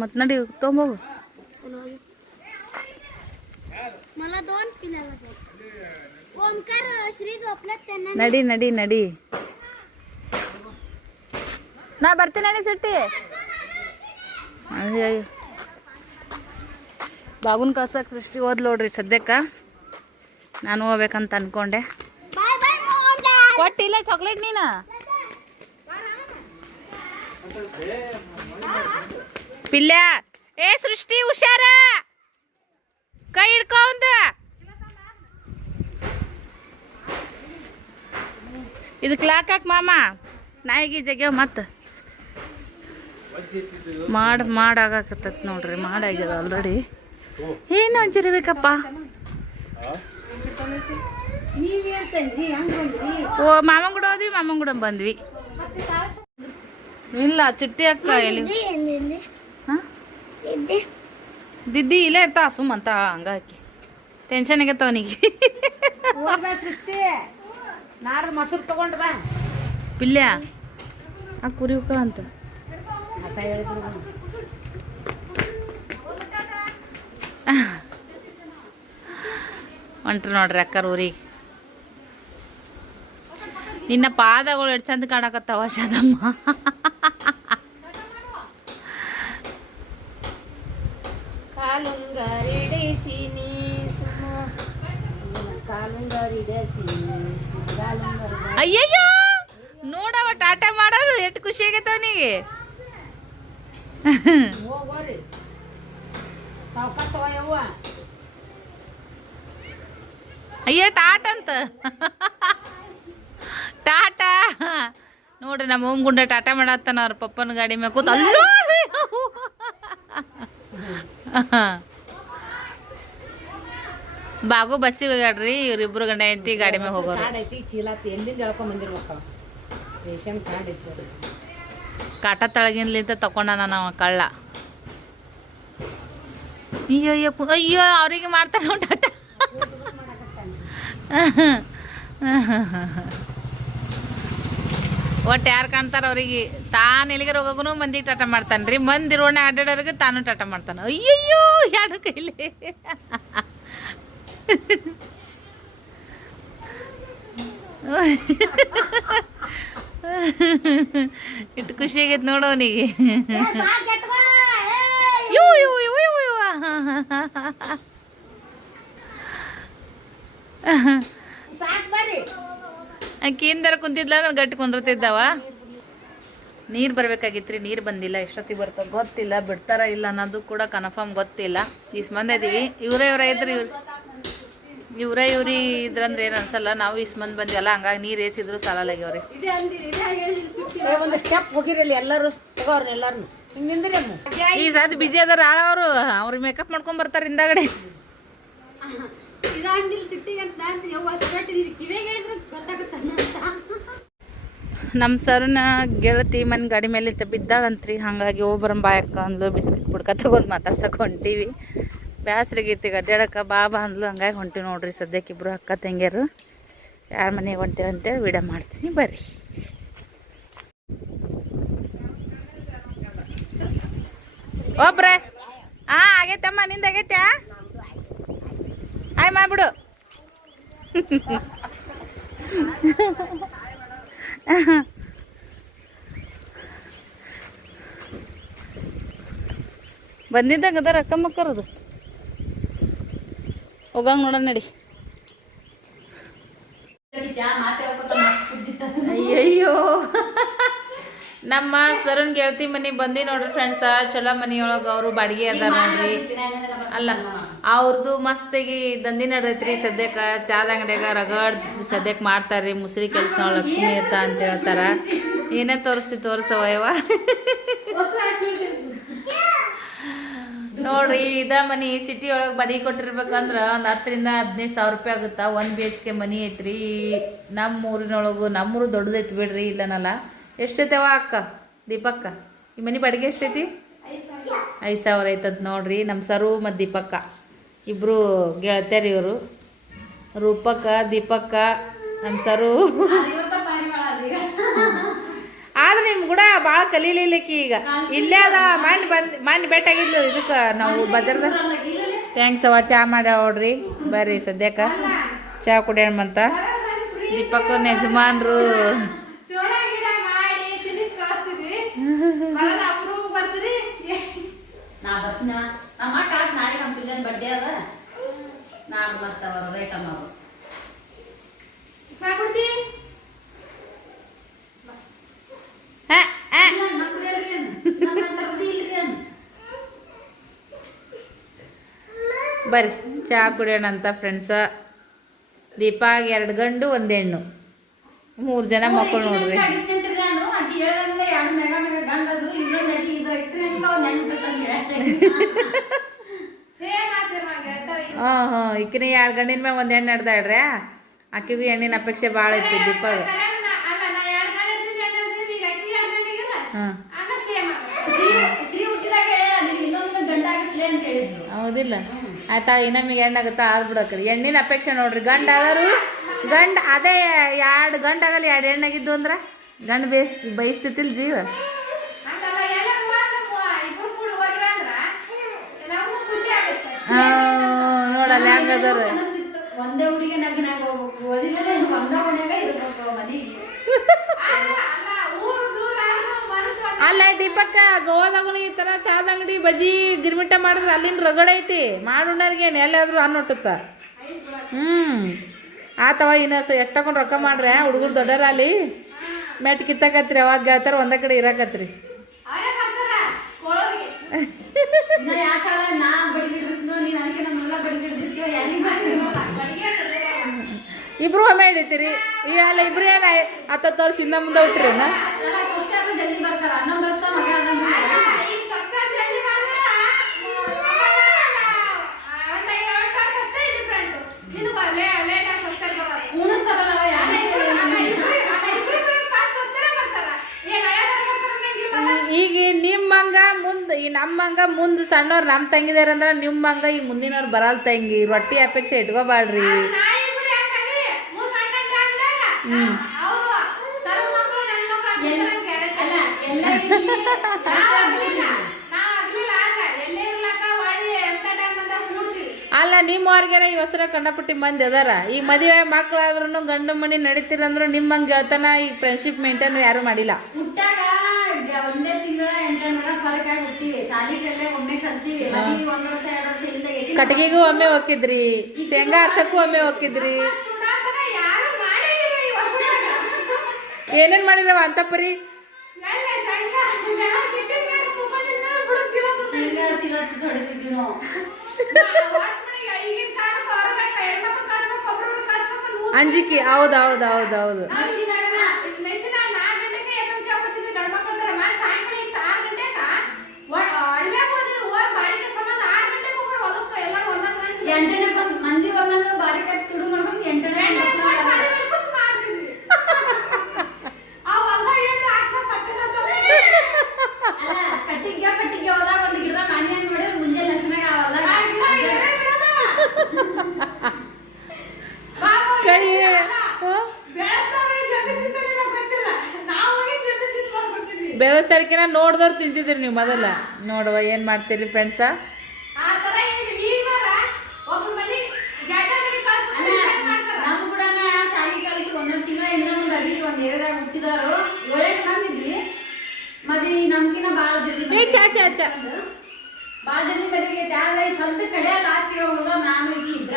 ಮತ್ತೆ ನಡಿ ತೊಗೊಂಬೋಗು ನಡಿ ನಡಿ ನಡಿ. ನಾ ಬರ್ತೀನಿ ಚುಟ್ಟಿ ಅಯ್ಯೋ ಕಳ್ಸಕ್ ಸೃಷ್ಟಿ ಹೋದ್ ನೋಡ್ರಿ ಸದ್ಯಕ್ಕೆ. ನಾನು ಹೋಗ್ಬೇಕಂತ ಅನ್ಕೊಂಡೆ. ಕೊಟ್ಟಿಲ್ಲ ಚಾಕ್ಲೇಟ್ ನೀನು. ಪಿಲ್ಯ. ಏ ಸೃಷ್ಟಿ ಹುಷಾರ? ಕೈ ಹಿಡ್ಕೊ ಇದು ಇದಕ್ಕೆ ಲಾಕ್ ಮಾಮ. ನಾಯಿಗೆ ಜಗ್ಯಾವ ಮತ್ತೆ. ಮಾಡ್ ಮಾಡಾಗತ್ತತ್ ನೋಡ್ರಿ ಮಾಡಾಗ್ಯದ ಆಲ್ರೆಡಿ ಏನು ಒಂಚೂರು ಬೇಕಪ್ಪ? ಹಂಗ್ ಓ ಮಾಮನ್ ಕೂಡ ಹೋದ್ವಿ ಮಾಮನ್ ಕೂಡ ಬಂದ್ವಿ. ಇಲ್ಲ ಚುಟ್ಟಿ ಅಕ್ಕ ಎಲ್ಲಿ? ದಿದ್ದಿ ಇಲ್ಲೇ ಇರ್ತಾವ ಸುಮ್ಮಂತ ಹಂಗಾಕಿ ಟೆನ್ಷನ್ ಆಗತ್ತ ಅವನಿಗೆ. ನಾಡ್ದು ಮೊಸರು ತಗೊಂಡ್ರ ಪಿಲ್ಯ ಆ ಕುರಿಕ ಅಂತ. ಹೇಳಿದ್ರು. ಹೊಂಟ್ರು ನೋಡ್ರಿ ಅಕ್ಕರ ಊರಿಗೆ. ನಿನ್ನ ಪಾದಗಳು ಎಷ್ಟು ಚಂದ ಕಾಣಕತ್ತಾವ ಶಾದಮ್ಮ. ಕಾಲುಂಗರಿಡಿಸಿ ನೀ ಸುಮ್ಮ ಕಾಲುಂಗರಿಡಿಸಿ ಅಯ್ಯಯ್ಯೋ! ನೋಡವ ಟಾಟಾ ಮಾಡೋದು ಎಷ್ಟು ಖುಷಿ ಹೋಗೋರಿ ಸಾವ್ಕಾಸವ ಯವ್ವ ಅಯ್ಯ, ಟಾಟ ಅಂತ. ಟಾಟಾ. ನೋಡ್ರಿ ನಮ್ಮ ಓಮ್ ಗುಂಡ ಟಾಟಾ ಮಾಡತ್ತಾನ ಅವ್ರ ಪಪ್ಪನ ಗಾಡಿ ಮೇಲೆ ಕೂತ್ ಅಲ್ಲೋ ಬಾಗು ಬಸ್ಸಿಗೆ ಹೋಗ್ಯಾಡ್ರಿ ಇವ್ರಿಬ್ರು ಗಂಡ ಐತಿ ಗಾಡಿ ಮ್ಯಾಗ ಹೋಗೋರು. ಕಾರ್ಡ್ ಐತಿ, ಚೀಲ ಐತಿ, ಎಲ್ಲಿಂದ ಹೇಳ್ಕೊಂಡ್ ಬಂದಿರ್ಬೇಕು? ರೇಷನ್ ಕಾರ್ಡ್ ಐತಿ ಕಾಟ ತಳಗಿನ್ಲಿಂತ ತಕೊಂಡನ ನಾವು ಕಳ್ಳ. ಅಯ್ಯೋ ಅಯ್ಯೋ ಅಯ್ಯೋ, ಅವ್ರಿಗೆ ಮಾಡ್ತಾನೆ ಟಾಟ ಒಟ್ಟು ಯಾರು ಕಾಣ್ತಾರ ಅವ್ರಿಗೆ? ತಾನು ಎಲ್ಲಿಗೆ ಹೋಗೋನು ಮಂದಿಗೆ ಟಾಟ ಮಾಡ್ತಾನೆ ರೀ ಮಂದಿ ರೋಣ ಅಡ್ಡಾಡೋರಿಗೆ ತಾನು ಟಾಟ ಮಾಡ್ತಾನೆ. ಅಯ್ಯಯ್ಯೋ, ಯಾರು ಕೈಲಿ? ಇಟ್ಟು ಖುಷಿ ಆಗೈತೆ ನೋಡು ಅವನಿಗೆ. ಯೋ ಯೋ ಯೋ ಯೋ ಯೋ. ಸಾಕ್ ಬರ್ರಿ. ಆಕಿಂದರ ಕುಂತಿದ್ಲ ಗಟ್ಟಿ ಕುಂದಿರ್ತಿದ್ದಾವ. ನೀರು ಬರ್ಬೇಕಾಗಿತ್ರಿ ನೀರು ಬಂದಿಲ್ಲ. ಎಷ್ಟೊತ್ತಿಗೆ ಬರ್ತದೆ ಗೊತ್ತಿಲ್ಲ ಬಿಡ್ತಾರ ಇಲ್ಲ ಅನ್ನೋದು ಕೂಡ ಕನ್ಫರ್ಮ್ ಗೊತ್ತಿಲ್ಲ. ಈಸ್ ಬಂದಿದೀವಿ ಇದೀವಿ. ಇವರೇ ಇವರೇ ಇದ್ರಿ ಇವ್ರು ಇವರೇ ಇವ್ರಿ ಇದ್ರಂದ್ರೆ ಏನು ಅನ್ಸಲ್ಲ ನಾವು ಇಸ್ ಮಂದಿ ಬಂದಿವಲ್ಲ ಹಂಗಾಗಿ ನೀರು ಏಸಿದ್ರು ಸಾಲಾಗ್ಯವ್ರಿ ಏ, ಒಂದು ಸ್ಟೆಪ್ ಹೋಗಿರಲಿ ಎಲ್ಲರೂ ತಗೋರ್ನ ಈ ಸದ್ ಬಿಜಿ ಅದಾರ ಆಳವರು ಅವ್ರಿಗೆ ಮೇಕಪ್ ಮಾಡ್ಕೊಂಡ್ ಬರ್ತಾರ ಹಿಂದಾಗಡೆ. ನಮ್ಮ ಸರ್ನ ಗೆಳತಿ ಮನ್ ಗಾಡಿ ಮೇಲೆ ಬಿದ್ದಾಳಂತ್ರಿ ಹಾಗಾಗಿ ಹೋಗ್ಬರಂ ಬಾಯ್ಕೊಂಡು ಅಂದ್ಲು ಬಿಸ್ಕಿಟ್ ಕುಡ್ಕ ತಗೊಂಡು ಮಾತಾಡ್ಸಕ್ ಹೊಂಟೀವಿ. ಬ್ಯಾಸ್ರಿಗೈತಿ ಅಡ್ಡಾಡಕ್ಕೆ ಬಾ ಅಂದ್ಲು. ಹಂಗಾಗಿ ಹೊಂಟಿ ನೋಡ್ರಿ ಸದ್ಯಕ್ಕೆ ಇಬ್ರು ಅಕ್ಕ ತಂಗಿಯರು. ಯಾರ ಮನೆಗೆ ಹೊಂಟೇವೆ ಅಂತೇಳಿ ವಿಡಿಯೋ ಮಾಡ್ತೀನಿ, ಬರ್ರಿ. ಒಬ್ರೆ? ಹಾಂ ಆಗೈತಮ್ಮ, ನಿಂದ ಆಗೈತ್ಯಾ? ಆಯ್, ಮಾಡ್ಬಿಡು. ಬಂದಿದ್ದಾಗ ಅದ ರೊಕ್ಕ ಮಕ್ಕರದು ಹೋಗಂಗ್ ನೋಡೋಣ ನಡಿ. ಅಯ್ಯಯ್ಯೋ. ನಮ್ಮ ಸರನ್ ಗೆಳತಿ ಮನೆ ಬಂದಿ ನೋಡ್ರಿ ಫ್ರೆಂಡ್ಸ ಚಲೋ ಮನಿಯೊಳಗೆ ಅವರು ಬಾಡಿಗೆ ಅದ ನೋಡ್ರಿ. ಅಲ್ಲ ಅವ್ರದ್ದು ಮಸ್ತಾಗಿ ದಂದಿ ನಡ್ದೈತ್ರಿ ಸದ್ಯಕ್ಕೆ ಚಾದ ಅಂಗಡಿಯಾಗ ರಗಡ್ ಸದ್ಯಕ್ಕೆ ಮಾಡ್ತಾರ್ರಿ ಮುಸ್ರಿ ಕೆಲಸ ಲಕ್ಷ್ಮಿ ಅಂತ ಅಂತ ಹೇಳ್ತಾರ. ಏನೇ ತೋರಿಸ್ತಿ ತೋರ್ಸವಯವ ನೋಡ್ರಿ, ಇದ ಮನಿ ಸಿಟಿ ಒಳಗೆ ಮನಿ ಕೊಟ್ಟಿರ್ಬೇಕಂದ್ರ ಒಂದ್ ಹತ್ತರಿಂದ ಹದಿನೈದು ಸಾವಿರ ರೂಪಾಯಿ ಆಗುತ್ತಾ? ಒಂದು ಬಿ ಎಚ್ ಕೆ ಮನಿ ಐತ್ರಿ. ನಮ್ಮ ಊರಿನೊಳಗು ನಮ್ಮೂರು ದೊಡ್ಡದೈತಿ ಬಿಡ್ರಿ ಇಲ್ಲನಲ್ಲ. ಎಷ್ಟೈತವ ಅಕ್ಕ, ದೀಪಕ್ಕ? ಈ ಮನಿ ಬಾಡಿಗೆ ಎಷ್ಟೈತಿ? ಐದು ಸಾವಿರ ಐತದ್ ನೋಡ್ರಿ. ನಮ್ಮ ಸರು ಮತ್ತು ದೀಪಕ್ಕ. ಇಬ್ರು ಗೆಳತಿಯರು ಇವರು ರೂಪಕ್ಕ, ದೀಪಕ್ಕ ನಮ್ಮ ಸರು ಆದ್ರೆ ಭಾಳ ಕಲೀಲಿಲ್ಲಕಿ ಈಗ. ಇಲ್ಲೇ ಅದ ಮನೆ ಬಂದ್ ಮನ್ ಬೆಟ್ಟಾಗಿದ್ಲು ಇದಕ್ಕೆ ನಾವು ಬಜಾರ್ದ ಥ್ಯಾಂಕ್ಸ್ ಅವ ಚಾ ಮಾಡ ನೋಡ್ರಿ. ಬರ್ರಿ ಸದ್ಯಕ್ಕ. ಚಾ ಕುಡಿಯೋಣಂತ ದೀಪಕ್ಕ ಯಜಮಾನ್ರು. ಬಡ್ಡೆ ಅದ. ನಾನು ಮತ್ತೆ ಅವ್ರ ರೇಟ್ ಅಮ್ಮ ಸಾಕ್ಬಿಡ್ತಿ ಹಾ, ಹಾ. ಬರ್ರಿ ಕುಡಿಯೋಣ ಅಂತ ಫ್ರೆಂಡ್ಸ ದೀಪಾಗ ಎರಡು ಗಂಡು ಒಂದು ಹೆಣ್ಣು. ಮೂರು ಜನ ಮಕ್ಕಳು ನೋಡ್ರಿ. ಹಾಂ ಹ್ಞೂ ಈಕಿನ ಎರಡು ಗಂಡಿನ ಮ್ಯಾಗ ಒಂದು ಹೆಣ್ಣು ಹಿಡ್ದಾಳ್ರೆ ಆಕಿಗೂ ಹೆಣ್ಣಿನ ಅಪೇಕ್ಷೆ ಭಾಳ ಇತ್ತು ದೀಪಾಗ. ಹಾಂ. ಹೌದಿಲ್ಲ. ಆಯ್ತಾ ಇನ್ನೊಮ್ಮಿಗೆ ಹೆಣ್ಣಾಗುತ್ತಾ? ಆದ್ಬಿಡಕ್ರಿ. ಎಣ್ಣಿನ ಅಪೇಕ್ಷೆ ನೋಡ್ರಿ. ಗಂಡ ಆದರು ಗಂಡ ಅದೇ ಎರಡು ಗಂಡ ಆಗಲ್ಲ ಎರಡು ಹೆಣ್ಣಾಗಿದ್ದು ಅಂದ್ರೆ ಗಂಡ ಬೇಯಿಸ್ ಬಯಸ್ತಿತ್ತಿಲ್ಲ ಜೀವ. ನೋಡಲ್ಲ ಹೆಂಗದಾರ. ಒಂದೇ ಊರಿಗೆ ನಗ್ನಾಗ ಹೋಗ್ಬೇಕು. ಓದಿಮೇಲೆ ಒಂದ ಮನ್ಯಾಗ ಇರ್ಬೇಕು ಮನಿ ಅಲ್ಲ ಅಲ್ಲ ಊರು ದೂರ ಆದ್ರೂ ಮನಸ್ಸು ಒಂದೇ. ಅಲ್ಲ ದೀಪಕ್ಕ ಗೋವಾದಾಗೂ ಈ ತರ ಚಾದ ಅಂಗಡಿ ಬಜ್ಜಿ ಗಿರ್ಮಿಟ ಮಾಡಿದ್ರೆ ಅಲ್ಲಿನ ರಗಡ ಐತಿ. ಮಾಡುಣ್ಣರ್ಗೇನು ಎಲ್ಲಾದ್ರೂ ಅನ್ನ ಹುಟ್ಟುತ್ತ ಹ್ಮ್. ಆತವ ಇನ್ನ ಸ ಎಷ್ಟಕೊಂಡ್ ರೊಕ್ಕ ಮಾಡ್ರೆ? ಹುಡುಗರು ದೊಡ್ಡರ ಅಲ್ಲಿ ಮೆಟ್ ಕಿತ್ತಕತ್ರಿ ಅವಾಗ ಗೆಳ್ತಾರೆ ಒಂದೇ ಕಡೆ ಇರಾಕತ್ರಿ. ನಾ ನೀನು ಅದಕ್ಕೆ ನಮ್ಮೆಲ್ಲ ಯಾರಿಗ್. ಇಬ್ರು ಒಮ್ಮೆ ಹಿಡಿತೀರಿ. ಈ ಅಲ್ಲ ಇಬ್ರು ಏನ ಹತ್ತತ್ತು ವರ್ಷ ಹಿಂದ ಮುಂದೆ ಹುಟ್ಟ್ರೇನ ಈಗ ನಿಮ್ಮಂಗ ಮುಂದ್ ಈ ನಮ್ಮಂಗ ಮುಂದ್ ಸಣ್ಣವ್ರು ನಮ್ ತಂಗಿದಾರ ಅಂದ್ರ ನಿಮ್ಮಂಗ ಈ ಮುಂದಿನವ್ರು ಬರಲ್ ತಂಗಿ. ರೊಟ್ಟಿ ಅಪೇಕ್ಷೆ ಇಟ್ಕೋಬಾಡ್ರಿ. ಅಲ್ಲ ನಿಮ್ಮವ್ರಿಗೆಲ್ಲ ಈ ಹೊಸರ ಕಂಡಪಟ್ಟಿ ಮಂದಿ ಅದಾರ. ಈ ಮದುವೆ ಮಕ್ಳಾದ್ರೂ ಗಂಡು ಮನಿ ನಡೀತಿರಂದ್ರು ನಿಮ್ಮಂಗೆ ಗೆಳ್ತನ ಈ ಫ್ರೆಂಡ್ಶಿಪ್ ಮೇಂಟೈನ್ ಯಾರು ಮಾಡಿಲ್ಲ. ಹುಟ್ಟಾಗ ಗ- ಒಂದೇ ತಿಂಗಳ ಎಂಟು ದಿನ ಫರಕ್ ಆಗಿ ಹುಟ್ಟಿವಿ ಸಾಲಿ ಒಮ್ಮೆ ಕಲ್ತೀವಿ. ಕಟ್ಗಿಗೂ ಒಮ್ಮೆ ಹೋಗಿದ್ರಿ ಶೇಂಗಾ ಹಾಕಕ್ಕೂ ಒಮ್ಮೆ ಹೋಗಿದ್ರಿ ಚೂಡಾಂಬರ ಯಾರು ಮಾಡೇ ಇಲ್ಲ ಈ ಹೊಸದಾಗ ಏನೇನ್ ಮಾಡಿರವ ಅಂತ ಪರಿ ಎಲ್ಲ ಸಂಘ ಜನ ಕಿಟ್ಟಿನ ಮ್ಯಾಗ ಮುಖದಿಂದ ಬಿಡುತ್ತಿಲ್ಲ ಶೇಂಗಾ ಚೀಲ ಹೊಡಿತಿದ್ವಿ ನಾವು ಈಗಿನ ಕಾಲಕ್ಕೆ ಹೊರಬೇಕು ಹೆಣ್ಮಕ್ಳು ಕಳ್ಸ್ಬೇಕು ಮಾಡಿದವ ಅಂತ ಪರಿ? ಅಂಜಿಕೆ ಹೌದು ಹೌದು ಹೌದು ಹೌದು ಮಷಿನಾಗನ ಮೆಚ್ಚಿನ ನಾಲ್ಕು ಗಂಟೆಗೆ ಎಫ್ ಎಂ ಶಾಪ್ ಹೋಗ್ತಿದ್ದೆ ಗಂಡ್ಮಕ್ಳು ಅಂತಾರೆ ಮತ್ತೆ ಸಾಯಂಕಾಲ ಇತ್ತು ಆರು ಗಂಟೆಗೆ ಅಡವೆ ಹೋಗಿದ್ದು ಹೋಗಿ ಬಾರಿಗೆ ಸಂಬಂಧ ಆರು ಗಂಟೆಗೆ ಹೋಗೋರು ಹೊಲಕ್ಕೆ ಎಲ್ಲ ಒಂದೊಂದು ಮಂದಿ ಎಂಟನೇ ಬಂದ್ ಮಂದಿ ಒಂದೊಂದು ಬಾರಿ ಕತ್ ತುಡು ಮಾಡ್ಕೊಂಡು ಎಂಟನೇ ಹೆಣ್ಣು ಮಕ್ಳು ಮಕ್ಳು ಅದಾರ. ಸಾಲಿ ಬರ್ಕೊಂಡು ಮಾಡ್ತಿದ್ವಿ. ಅವೆಲ್ಲ ಏನ್ರ ಆಗ್ತಾ ಸತ್ತಿನ ಸಲ. ಅಲ್ಲ ಕಟ್ಟಿಗೆ ಪಟ್ಟಿಗೆ ಹೋದಾಗ ಒಂದು ಗಿಡದ ಮಾನ್ಯ ನೋಡಿ ಮುಂಜಾನೆ ಲಕ್ಷಣಾಗ ಅವಲ್ಲ ಆ ಗಿಡ ಇವರೇ ಬಿಡೋದು. ಬಾಬು, ಕೈ ಅಲ್ಲ, ಬೆಳೆಸ್ದವ್ರಿಗೆ ಜಲ್ದಿ ತಿಂತಾರಿಲ್ಲ ಗೊತ್ತಿಲ್ಲ. ನಾವು ಹೋಗಿ ಜಲ್ದಿ ತಿಂದ್ ಬಂದ್ಬಿಡ್ತಿದ್ವಿ. ಬೆಳೆಸ್ತಾರಿಕಿನ ನೋಡ್ದವ್ರು ತಿಂತಿದ್ರಿ ನೀವು ಮೊದಲ ನೋಡುವ ಏನ್ ಮಾಡ್ತೀರಿ ಫ್ರೆಂಡ್ಸ ಆ ಥರ ಈಗ ಈಗರ ಒಬ್ರ ಮನೆ ಗ್ಯಾಟರ್ ಮನೆ ಕಳ್ಸ್ಬಿಟ್ಟು ಅಲ್ಲ check ಮಾಡ್ತಾರ. ನಮ್ಮ ಕೂಡ ಸಾಲಿ ಕಲಿತು ಒಂದೊಂದು ತಿಂಗಳ ಹಿಂದ ಮುಂದೆ ಅದಿರಿ ಒಂದ್ ಏರಿಯಾದಾಗ ಹುಟ್ಟಿದಾರು ತಿಂತಿದ್ರಿ ನೀವು ಮೊದಲ. ನೋಡುವ ಏನ್ ಮಾಡ್ತೀರಿ ಫ್ರೆಂಡ್ಸ ಏ, ಚಾ, ಚಾ, ಸದ್ದ ಕಡೆ ಲಾಸ್ಟಿಗೆ ನಾನು ಈಗ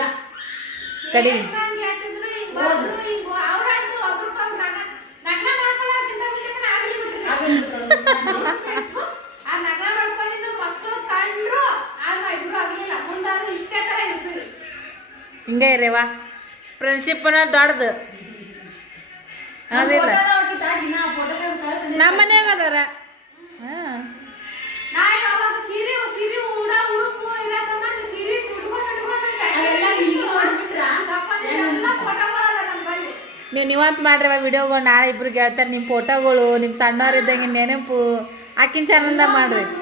ಕಡಿ. ಎಷ್ಟ್ ಮಂದಿ ಹೇಳ್ತಿದ್ರು, ಈಗ ಬಂದ್ರು, ಈಗ ಅವ್ರಂತೂ ಒಬ್ರಿಗೊಬ್ರು ನಗ್ನ- ನಗ್ನ ಮಾಡ್ಕೊಳ್ಳೋಕ್ಕಿಂತ ಮುಂಚೆನೇ ಆಗ್ಲಿ ಬಿಟ್ರು. ಆ ನಗ್ನ ಮಾಡ್ಕೊಂಡಿದ್ದು ಮಕ್ಕಳು ಕಂಡ್ರು ಆದ್ರೆ ಇಬ್ರು ಆಗ್ಲಿಲ್ಲ ಮುಂದಾದ್ರೂ ಇಷ್ಟೇ ತರ ಇರ್ತೀವಿ ಹಿಂಗೆ ಇರೇವಾ ಫ್ರೆಂಡ್ಶಿಪ್ ದೊಡ್ಡದು. ಅದಿಲ್ಲ. ನಮ್ಮ ಮನ್ಯಾಗ ಅದಾರ. ನೀವು ನೀವಂತ ಮಾಡ್ರಿ ವಿಡಿಯೋಗಳು ನಾಳೆ ಇಬ್ರು ಗೆಳ್ತಾರೆ ನಿಮ್ಮ ಫೋಟೋಗಳು ನಿಮ್ಮ ಸಣ್ಣವ್ರು ಇದ್ದಂಗೆ ನೆನಪು, ಆಕಿನ ಚಾನಲ್ದಾಗ ಮಾಡ್ರಿ ಆದ್ರ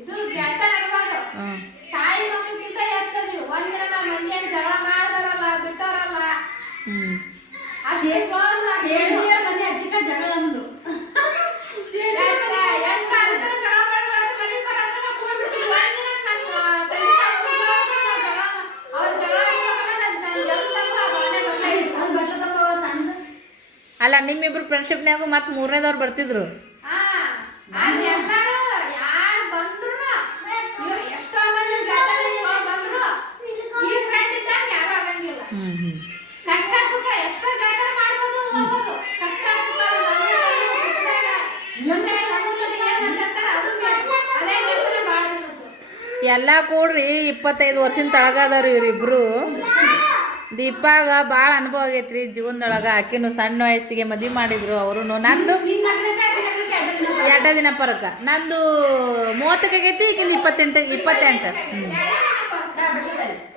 ಇದು ಗೆಳತನ ಅನ್ಬೋದು ಹ್ಮ್ ತಾಯಿ ಮಕ್ಕಳಿಗಿಂತ ಹೆಚ್ಚದಿವಿ ಒಂದಿನ ನಮ್ಮ ಮಂದಿಯಲ್ಲಿ ಜಗಳ ಮಾಡ್ದಾರಲ್ಲ ಬಿಟ್ಟವರಲ್ಲ ಹ್ಮ್ ಅಷ್ಟೇ close ಆಗಿ- ಜಗಳ ನಮ್ದು ಎಂಟ- ಎಂಟ ಹತ್ತರ ಜಗಳ ಮಾಡ್ಕೊಳ್ಳೋದು ಮನೆಗ್ ಬರೋದ್ರಾಗ ಕೂಡ್ಬಿಡ್ತೀವಿ. ಒಂದಿನ ನಮ್ಮ ತಂದೆ ತಾಯಿ ಕೂಡ್ಕೊಳ್ಳೋದು ನಾವು ಜಗಳ ಮಾ- ಅವ್ರ್ ಜಗಳ ಆಡ್ಸ್ಬೇಕಂದ್ರೆ ನನ್- ನನ್ ಜಲ್ದಕ್ಕೂ ಆ ಭಾವನೆ ಬರ್ತಾಯಿತ್ತು. ಒಂದ್ ಬಟ್ಲು ತಗೋ ಸಣ್ಣ ಅಲ್ಲ ನಿಮ್ಮಿಬ್ರು ಫ್ರೆಂಡ್ಶಿಪ್ನ್ಯಾಗು ಮತ್ತೆ ಮೂರನೇದವ್ರು ಬರ್ತಿದ್ರು ಆ, ಆದ್ರೆ ಎಲ್ಲಾರು ಯಾರ್ ಬಂದ್ರುನು, ಇವ್ರು ಎಷ್ಟೋ ಮಂದಿ ಗೆಳತನ ಇವ್ರು ಬಂದ್ರು, ಈ friend ಇದ್ದಾಗ ಯಾರು ಆಗಂಗಿಲ್ಲ. ಹ್ಮ್ ಹ್ಮ್ ಕಷ್ಟ ಸುಖ ಎಷ್ಟೋ ಗೆಳತನ ಮಾಡ್ಬೋದು ಹೋಗ್ಬೋದು. ಕಷ್ಟ ಸುಖ ನಮ್ಗೆ ಸುಖದಾಗ ಜೊತೆ ನಮ್ಮೊಂದಿಗೆ ಏನ್ ಮಾತಾಡ್ತಾರ ಅದು ಬೇಕು. ಅದೇ ಗೆಳತನ ಮೂರನೇದವ್ರು ಬರ್ತಿದ್ರು. ಎಲ್ಲ ಕೂಡ್ರಿ ಇಪ್ಪತ್ತೈದು ವರ್ಷದ ತಳಗಾದವ್ರಿ ಇವ್ರಿಬ್ರು. ದೀಪಾಗ ಭಾಳ ಅನುಭವ ಆಗೈತ್ರಿ ಜೀವನದೊಳಗ. ಆಕಿನು ಸಣ್ಣ ವಯಸ್ಸಿಗೆ ಮದ್ವೆ ಮಾಡಿದ್ರು ಅವರು ನಂದು ಎರಡು ದಿನ ಪರಕ. ನಂದು ಮೂವತ್ತಕ್ಕೆ ಆಗೈತಿ ಈಗ ಇಪ್ಪತ್ತೆಂಟು ಇಪ್ಪತ್ತೆಂಟು.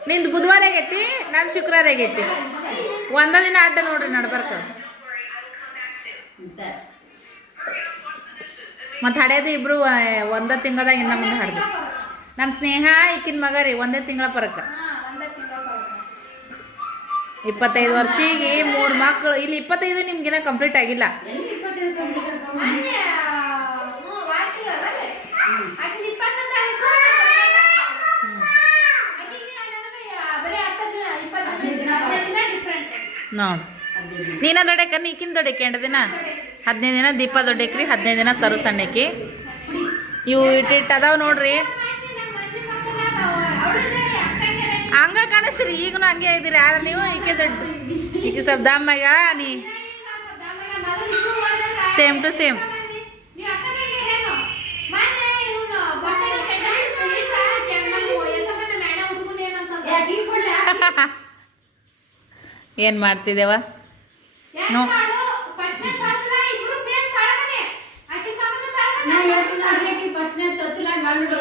ನಿಂದು ಬುಧವಾರ ಆಗೈತಿ, ನಂದು ಶುಕ್ರವಾರ ಆಗೈತಿ. ಒಂದ ದಿನ ಅಡ್ಡ ನೋಡ್ರಿ ನಡ್ಬರ್ಕ. ಮತ್ತೆ ಹಡ್ಯದು ಇಬ್ರು ಒಂದ ತಿಂಗಳದಾಗ ಇನ್ನ ಮುಂದೆ ಹಾಡ್ದು ನಮ್ಮ ಸ್ನೇಹ, ಈಕಿನ ಮಗ ರೀ, ಒಂದೇ ತಿಂಗಳ ಪರಕ. ಇಪ್ಪತ್ತೈದು ವರ್ಷಿಗೆ ಮೂರು ಮಕ್ಕಳು. ಇಲ್ಲಿ ಇಪ್ಪತ್ತೈದು ನಿಮ್ಗಿನ ಕಂಪ್ಲೀಟ್ ಆಗಿಲ್ಲ. different. ನೀನ ದೊಡ್ಡಕ್ಕ ನೀಕಿನ ದೊಡ್ಡಕ್ಕೆ ಎಂಟು ದಿನ? ಹದಿನೈದು ದಿನ ದೀಪ ದೊಡ್ಡಕ್ರಿ ಹದಿನೈದು ದಿನ ಸರು ಸಣ್ಣಕ್ಕಿ. ಇವು ಇಟ್ಟಿಟ್ಟು ಅದಾವ ನೋಡ್ರಿ. ಹಂಗ ಕಾಣಿಸ್ತೀರಿ ಈಗನು ಹಂಗೆ ಇದ್ದೀರಿ ಯಾರ ನೀವು ಈಕೆ ದೊಡ್ಡ ಈಕೆ ಸ್ವಲ್ಪ ದಮ್ಮಗ ನೀ ಸೇಮ್ ಟು ಅಕ್ಕನಿಗೆ ಏನು? ಮಾಡ್ತಿದ್ದೇವ ನೋ. ಮಾಡು? ಫಸ್ಟ್ನೇ ಸೇಮ್ ಚೊಚ್ಚಲ ಗಂಡು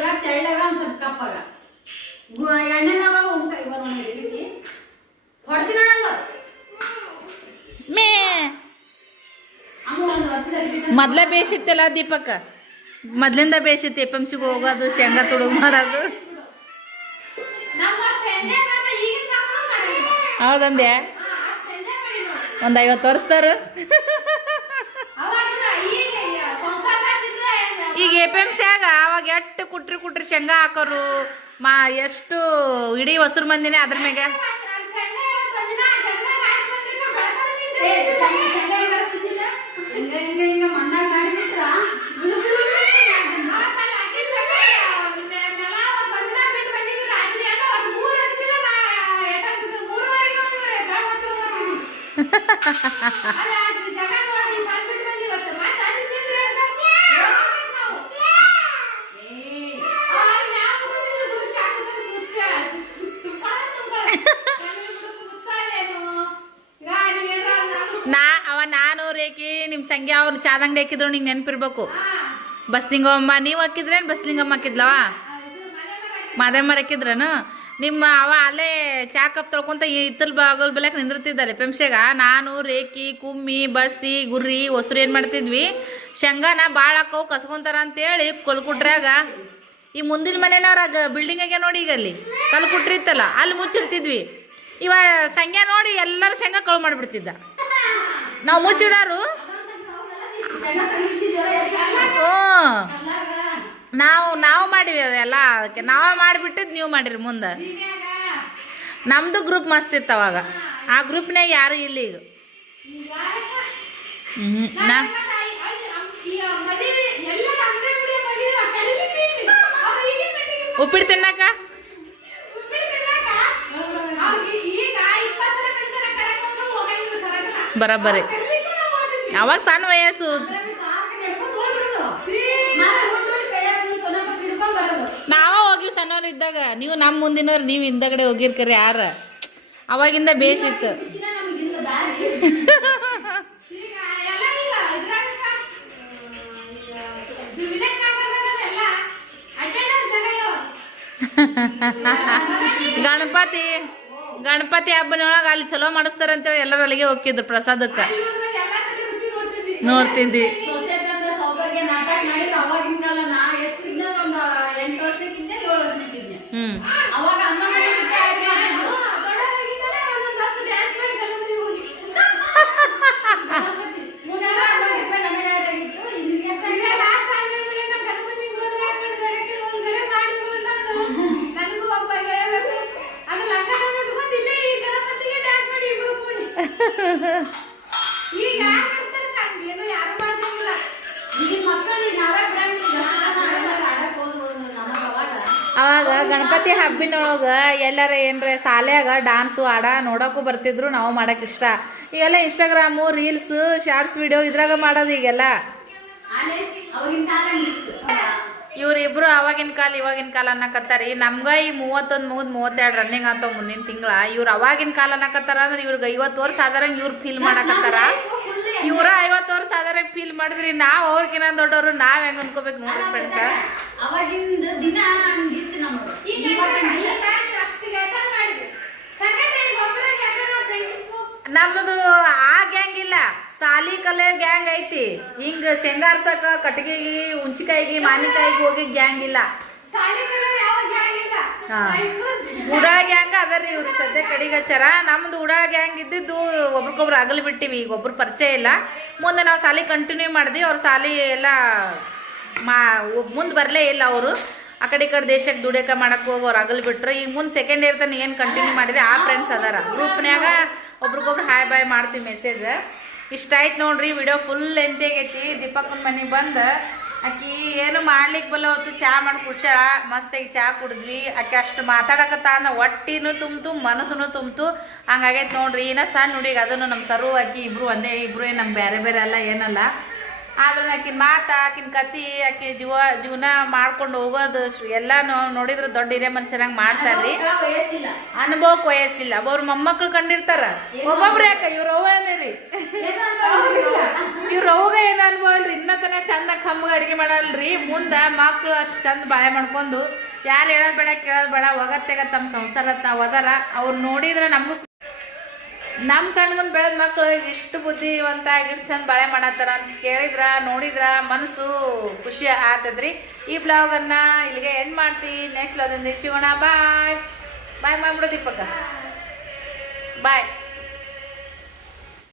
ಸ್ವಲ್ಪ ಕಪ್ಪಗ ಮೇ. ಮೊದ್ಲ ಬೇಸಿತ್ತಲ್ಲ ದೀಪಕ್ಕ ಮೊದ್ಲಿಂದ ಬೇಸಿತ್ತು ಎಪ್ ಎಂ ಸಿಗೆ ಹೋಗೋದು ಶೇಂಗಾ ತುಡುಗು ಮಾಡೋದು. ಹೌದಂದೆ. ಒಂದ್ ಐವತ್ತು ವರ್ಷದವ್ರು. ಈಗ ಎಪ್ ಎಂ ಸಿ ಆಗ ಪಿ ಎಂ ಸಿಯಾಗ ಅವಾಗ ಎಟ್ಟು ಕುಟ್ರಿ ಕುಟ್ರಿ ಶೇಂಗಾ ಹಾಕೋರು? ಮಾ ಎಷ್ಟು ಇಡೀ ಹೊಸರು ಮಂದಿನೇ ಅದ್ರ ಮ್ಯಾಗ? ಜಗದಾಗ ರೇಖಿ ನಿಮ್ಮ ಸಂಖ್ಯೆ ಅವ್ರು ಚಾದಂಗಡಿ ಹಾಕಿದ್ರು, ನಿಂಗೆ ನೆನಪಿರ್ಬೇಕು. ಬಸ್ಲಿಂಗಮ್ಮ ನೀವು ಹಾಕಿದ್ರೇನು ಬಸ್ಲಿಂಗಮ್ಮ ಹಾಕಿದ್ಲವ? ಮಾದಮ್ಮ ಹಾಕಿದ್ರನು? ನಿಮ್ಮ ಅವ ಅಲ್ಲೇ ಚಾ ಕಪ್ ತೊಳ್ಕೊಂತ ಇತ್ತಲ್ ಬಾಗಲ್ ಬೆಲಕ್ ನಿಂದಿರ್ತಿದ್ದಲ್ಲ ಪೆಂಶೆಗ ನಾನು, ರೇಖಿ, ಕುಮ್ಮಿ, ಬಸ್ಸಿ, ಗುರ್ರಿ, ಹೊಸರು ಏನು ಮಾಡ್ತಿದ್ವಿ? ಶೇಂಗಾನ ಭಾಳ ಹಾಕವು, ಕಸ್ಕೊಂತಾರ ಅಂತೇಳಿ ಕೊಲ್ಕುಟ್ರಾಗ ಈ ಮುಂದಿನ ಮನೇನವ್ರ ಬಿಲ್ಡಿಂಗ್ ಆಗ್ಯ ನೋಡಿ ಈಗ ಅಲ್ಲಿ. ಕಲ್ ಕುಟ್ರಿತ್ತಲ್ಲ ಅಲ್ಲಿ ಮುಚ್ಚಿರ್ತಿದ್ವಿ ಇವ ಸಂಘ ನೋಡಿ ಎಲ್ಲರೂ ಶೇಂಗಾ ಕಳು ಮಾಡಿಬಿಡ್ತಿದ್ದ. ನಾವು ಮುಚ್ಚಿಡಾರು ಹ್ಞೂ. ನಾವು ನಾವು ಮಾಡಿವಿ ಅದೆಲ್ಲ. ಅದಕ್ಕೆ ನಾವೇ ಮಾಡಿಬಿಟ್ಟಿದ್ದು ನೀವು ಮಾಡಿರಿ ಮುಂದೆ. ನಮ್ಮದು ಗ್ರೂಪ್ ಮಸ್ತ್ ಇತ್ತು ಅವಾಗ. ಆ ಗ್ರೂಪ್ನಾಗ ಯಾರು ಇಲ್ಲ ಈಗ. ಹ್ಞೂ ನಾ ಉಪ್ಪಿಟ್ಟು ಮತ್ತೆ ಐ- ಐ- ಅಮ್- ಈ ಮದುವೆ ಎಲ್ಲರ ಅಂದ್ರೆ ಬಿಡಿ ಮದುವೆ ತಲೆಗೆ ಬೀಳ್ಲಿ. ಅವ್ರು ಈಗಿನ ಮಟ್ಟಿಗೆ ಉಪ್ಪಿಟ್ಟು ತಿನ್ನಕ ಉಪ್ಪಿಟ್ಟು ತಿನ್ನಾಕ ಅವ್ರು ಈ- ಈಗ ಇಪ್ಪತ್ತು ಸಲ ಕರೀತಾರೆ, ಕರೆಕ್ಟ್ ಬಂದ್ರು ಹೋಗಂಗಿಲ್ಲ ಸರಗನ. ಬರೋಬ್ಬರಿ. ಅವಾಗ ಸಣ್ಣ ವಯಸ್ಸು. ನಾವೇ ಹೋಗಿವಿ ಸಣ್ಣವ್ರು ಇದ್ದಾಗ ನೀವು ನಮ್ಮ ಮುಂದಿನವ್ರು ನೀವು ಹಿಂದಗಡೆ ಹೋಗಿರ್ಕರಿ ಯಾರ ಅವಾಗಿಂದ ಬೇಸಿತ್ತು ಗಣಪತಿ ಗಣಪತಿ ಹಬ್ಬನೊಳಗೆ ಅಲ್ಲಿ ಚಲೋ ಮಾಡಿಸ್ತಾರಂತೇಳಿ ಎಲ್ಲರೂ ಅಲ್ಲಿಗೆ ಹೋಗಿದ್ರು ಪ್ರಸಾದಕ್ಕೆ ಅಲ್ಲಿ ನೋಡ್ಬೇಕು, ಎಲ್ಲ ಕಡೆ ರುಚಿ ನೋಡ್ತಿದ್ವಿ. ನೋಡ್ತಿದ್ವಿ ಸೊಸೈಟಿ ಅಂದ್ರೆ ಸೌಭಾಗ್ಯ ನಾಟಕ ಮಾಡಿದ್ರು ಅವಾಗಿನ ಕಾಲ ನಾ ಎಷ್ಟು ಇದ್ದೆ ಒಂದು ಎಂಟು ವರ್ಷಕ್ಕಿದ್ದೆ ಏಳು ವರ್ಷಕ್ಕಿದ್ದೆ ಹ್ಮ್ ಅವಾಗ ಅಮ್ಮ ಮನೆ ಬಿಟ್ಟು ಅಡ್ಗೆ ಮಾಡಿದ್ರು. ಹಾ, ದೊಡ್ಡವರಾಗಿದ್ದಾರೆ ಒಂದೊಂದು ವರ್ಷ ಡ್ಯಾನ್ಸ್ ಮಾಡಿ ಗಂಡು ಮನೆಗೆ ಹೋಗಿ ಮೂರ್ನಾಲ್ಕು ಅರವತ್ತು ರೂಪಾಯಿ ನನಗೆ ಆದಾಗಿತ್ತು ಇದಕ್ಕೆ ಎಷ್ಟು ಈಗ last time ಏನ್ ಮಾಡಿದೆ, ನಾನ್ ಗಂಡು ಮನೆಗೆ ಹೋದ್ರೆ ಆ ಕಡೆ ಗಣಕ್ಕೆ ಒಂದ್ ಸಲ ಮಾಡಿ ಬಂದದ್ದು. ನನಗೂ ಒಬ್ಬ ಗೆಳೆಯಬೇಕು. ಅದು ಲಂಗ ನೋಡ್ ಉಟ್ಕೊಂಡ್ ಇಲ್ಲೇ ಈ ಗಣಪತಿಗೆ dance ಮಾಡಿ ಇಬ್ರು ಕೂಡಿ. ಈಗ ಯಾರ್ ಮಾಡ್ತಾರೆ ಹಂಗೇನು ಯಾರು ಮಾಡ್ತಿರ್ಲಿಲ್ಲ. ಈಗಿನ ಮಕ್ಕಳಿಗೆ ನಾವೇ ಬಿಡಂಗಿಲ್ಲ ನಾವೆಲ್ಲ ಆಡಕ್ ಹೋದ್ಬೋದು ನಮಗೆ ಅವಾಗ ಅವಾಗ ಗಣಪತಿ ಹಬ್ಬಿನೊಳಗ ಎಲ್ಲರ ಏನ್ರೆ ಶಾಲ್ಯಾಗ ಡಾನ್ಸು ಆಡ ನೋಡೋಕ್ಕೂ ಬರ್ತಿದ್ರು ನಾವು ಮಾಡಕ್ ಇಷ್ಟ. ಈಗೆಲ್ಲ ಇನ್ಸ್ಟಾಗ್ರಾಮು ರೀಲ್ಸ್ ಶಾರ್ಟ್ಸ್ ವಿಡಿಯೋ ಇದ್ರಾಗ ಮಾಡೋದು ಈಗೆಲ್ಲ. ಇವ್ರಿಬ್ರು ಅವಾಗಿನ ಕಾಲ ಇವಾಗಿನ ಕಾಲ ಅನ್ನಕತ್ತಾರಿ. ನಮ್ಗ ಈ ಮೂವತ್ತೊಂದು ಮುಗಿದ್ ಮೂವತ್ತೆರಡು ರನ್ನಿಂಗ್ ಅಂತ ಮುಂದಿನ ತಿಂಗಳ. ಇವ್ರು ಅವಾಗಿನ ಕಾಲ ಅನ್ನಕತ್ತಾರ ಅಂದ್ರೆ ಇವ್ರಿಗೆ ಐವತ್ತು ವರ್ಷ ಆದಾರಂಗೆ ಇವ್ರು ಫೀಲ್ ಮಾಡಕತ್ತಾರ. ಇವ್ರ ಐವತ್ತು ವರ್ಷ ಆದಾರಂಗ ಫೀಲ್ ಮಾಡಿದ್ರಿ. ನಾವ್ ಅವ್ರಿಗಿನ ದೊಡ್ಡವರು ನಾವ್ ಹೆಂಗ್ ಅನ್ಕೋಬೇಕು ನೋಡ್ರಿ ಫ್ರೆಂಡ್ಸ್ ಅವಾಗಿಂದ ದಿನ ಹಂಗಿತ್ತು ನಮ್ಮದು. ಆ ಗ್ಯಾಂಗ್ ಇಲ್ಲ. ಸಾಲಿ ಕಲೆ ಗ್ಯಾಂಗ್ ಐತಿ. ಹಿಂಗ ಶೇಂಗಾರ್ಸಕ ಕಟ್ಗೆಗಿ ಉಂಚಿಕಾಯಿಗೆ ಮಾನಿಕಾಯಿಗೆ ಹೋಗಿ ಗ್ಯಾಂಗ್ ಇಲ್ಲ. ಉಡಾ ಗ್ಯಾಂಗ್ ಅದರಿ ಇವ್ರಿ ಸದ್ಯ ಕಡಿಗೆ ಚರ ನಮ್ದು ಉಡಾ ಗ್ಯಾಂಗ್ ಇದ್ದಿದ್ದು ಒಬ್ರಿಗೊಬ್ರು ಅಗಲ್ ಬಿಟ್ಟಿವಿ ಈಗ ಒಬ್ರು ಪರಿಚಯ ಇಲ್ಲ. ಮುಂದೆ ನಾವು ಸಾಲಿ ಕಂಟಿನ್ಯೂ ಮಾಡಿದ್ವಿ ಅವ್ರ ಸಾಲಿ ಎಲ್ಲ ಮಾ ಮುಂದೆ ಬರಲೇ ಇಲ್ಲ ಅವರು. ಆ ಕಡೆ ಈ ಕಡೆ ದೇಶಕ್ಕೆ ದುಡಿಯಕ ಮಾಡಕ್ಕೆ ಹೋಗಿ ಅವ್ರು ಅಗಲ್ ಬಿಟ್ರು. ಈಗ ಮುಂದೆ ಸೆಕೆಂಡ್ ಇಯರ್ ತನಕ ಏನು ಕಂಟಿನ್ಯೂ ಮಾಡಿದ್ರೆ ಆ ಫ್ರೆಂಡ್ಸ್ ಅದಾರ. ಗ್ರೂಪ್ನ್ಯಾಗ ಒಬ್ರಿಗೊಬ್ರು ಹಾಯ್ ಬಾಯ್ ಮಾಡ್ತೀವಿ ಮೆಸೇಜ್ ಇಷ್ಟ ಆಯ್ತು ನೋಡ್ರಿ ವಿಡಿಯೋ ಫುಲ್ ಲೆಂತ್ ಆಗೈತಿ. ದೀಪಕ್ಕನ ಮನೆಗೆ ಬಂದು ಆಕಿ ಏನು ಮಾಡ್ಲಿಕ್ಕೆ ಬಲ್ಲ ಹೊತ್ತು ಚಾ ಮಾಡಿ ಕುಡ್ಸ್ಯಾಳ. ಮಸ್ತಾಗಿ ಚಾ ಕುಡಿದ್ವಿ. ಆಕೆ ಅಷ್ಟು ಮಾತಾಡಕತ್ತ ಅಂದ್ರೆ ಹೊಟ್ಟಿನೂ ತುಂಬ್ತು, ಮನಸ್ಸುನು ತುಂಬ್ತು. ಹಂಗಾಗೈತೆ ನೋಡ್ರಿ, ಇನ್ನ ಸಣ್ಣ ಹುಡುಗಿ ಅದನ್ನು ನಮ್ಮ ಸರ್ವ ಆಕಿ ಇಬ್ರು ಒಂದೇ, ಇಬ್ರು ಏನು ನಮ್ಮ ಬೇರೆ ಬೇರೆ ಅಲ್ಲ, ಏನಲ್ಲ. ಆದ್ರೆ ಆಕಿನ ಮಾತ ಆಕಿನ ಕತಿ ಆಕಿ ಜೀವ ಜೀವನ ಮಾಡ್ಕೊಂಡು ಹೋಗೋದು ಎಲ್ಲಾನು ಎಲ್ಲ ನೋಡಿದ್ರೆ ದೊಡ್ಡ ಹಿರಿಯ ಮನುಷ್ಯರಂಗೆ ಮಾಡ್ತಾರ್ರಿ. ಅನುಭವ ಅನುಭವಕ್ಕೆ ವಯಸ್ಸಿಲ್ಲ. ಅವ್ರ ಮೊಮ್ಮಕ್ಳು ಕಂಡಿರ್ತಾರ. ಒಬ್ಬೊಬ್ರು ಯಾಕ ಇವ್ರ ಅವ್ವ ಏನಿರಿ? ಇವ್ರ ಅವ್ಗ ಏನ್ ಅನುಭವ ಅಲ್ರಿ ಇನ್ನ ತನ ಚಂದ ಕಮ್ಮಗ ಅಡಿಗೆ ಮಾಡಲ್ರಿ. ಮುಂದ ಮಕ್ಳು ಅಷ್ಟು ಚಂದ ಬಾಳೆ ಮಾಡ್ಕೊಂಡು ಯಾರು ಹೇಳೋದ್ ಬೇಡ ಕೇಳೋದ್ ಬೇಡ ಒಗತ್ತೆಗ ತಮ್ಮ ಸಂಸಾರ ಅದಾರ ಅವ್ರು ನೋಡಿದ್ರೆ ನಮಗೂ ನಮ್ಮ ಕಣ್ ಮುಂದೆ ಬೆಳೆದ ಮಕ್ಳು ಇಷ್ಟು ಬುದ್ಧಿವಂತ ಆಗಿರ್ ಚಂದ ಬಾಳೆ ಮಾಡತ್ತಾರ ಅಂತ ಕೇಳಿದ್ರ, ನೋಡಿದ್ರ ಮನಸ್ಸು ಖುಷಿ ಆತದ್ರಿ ಈ ಬ್ಲಾಗನ್ನ ಇಲ್ಲಿಗೆ ಎಂಡ್ ಮಾಡ್ತೀವಿ ನೆಕ್ಸ್ಟ್ ಅದನ್ನ ಶಿವಣ ಬಾಯ್ ಬಾಯ್ ಮಾಡ್ಬಿಡು ದೀಪಕ್ಕ ಬಾಯ್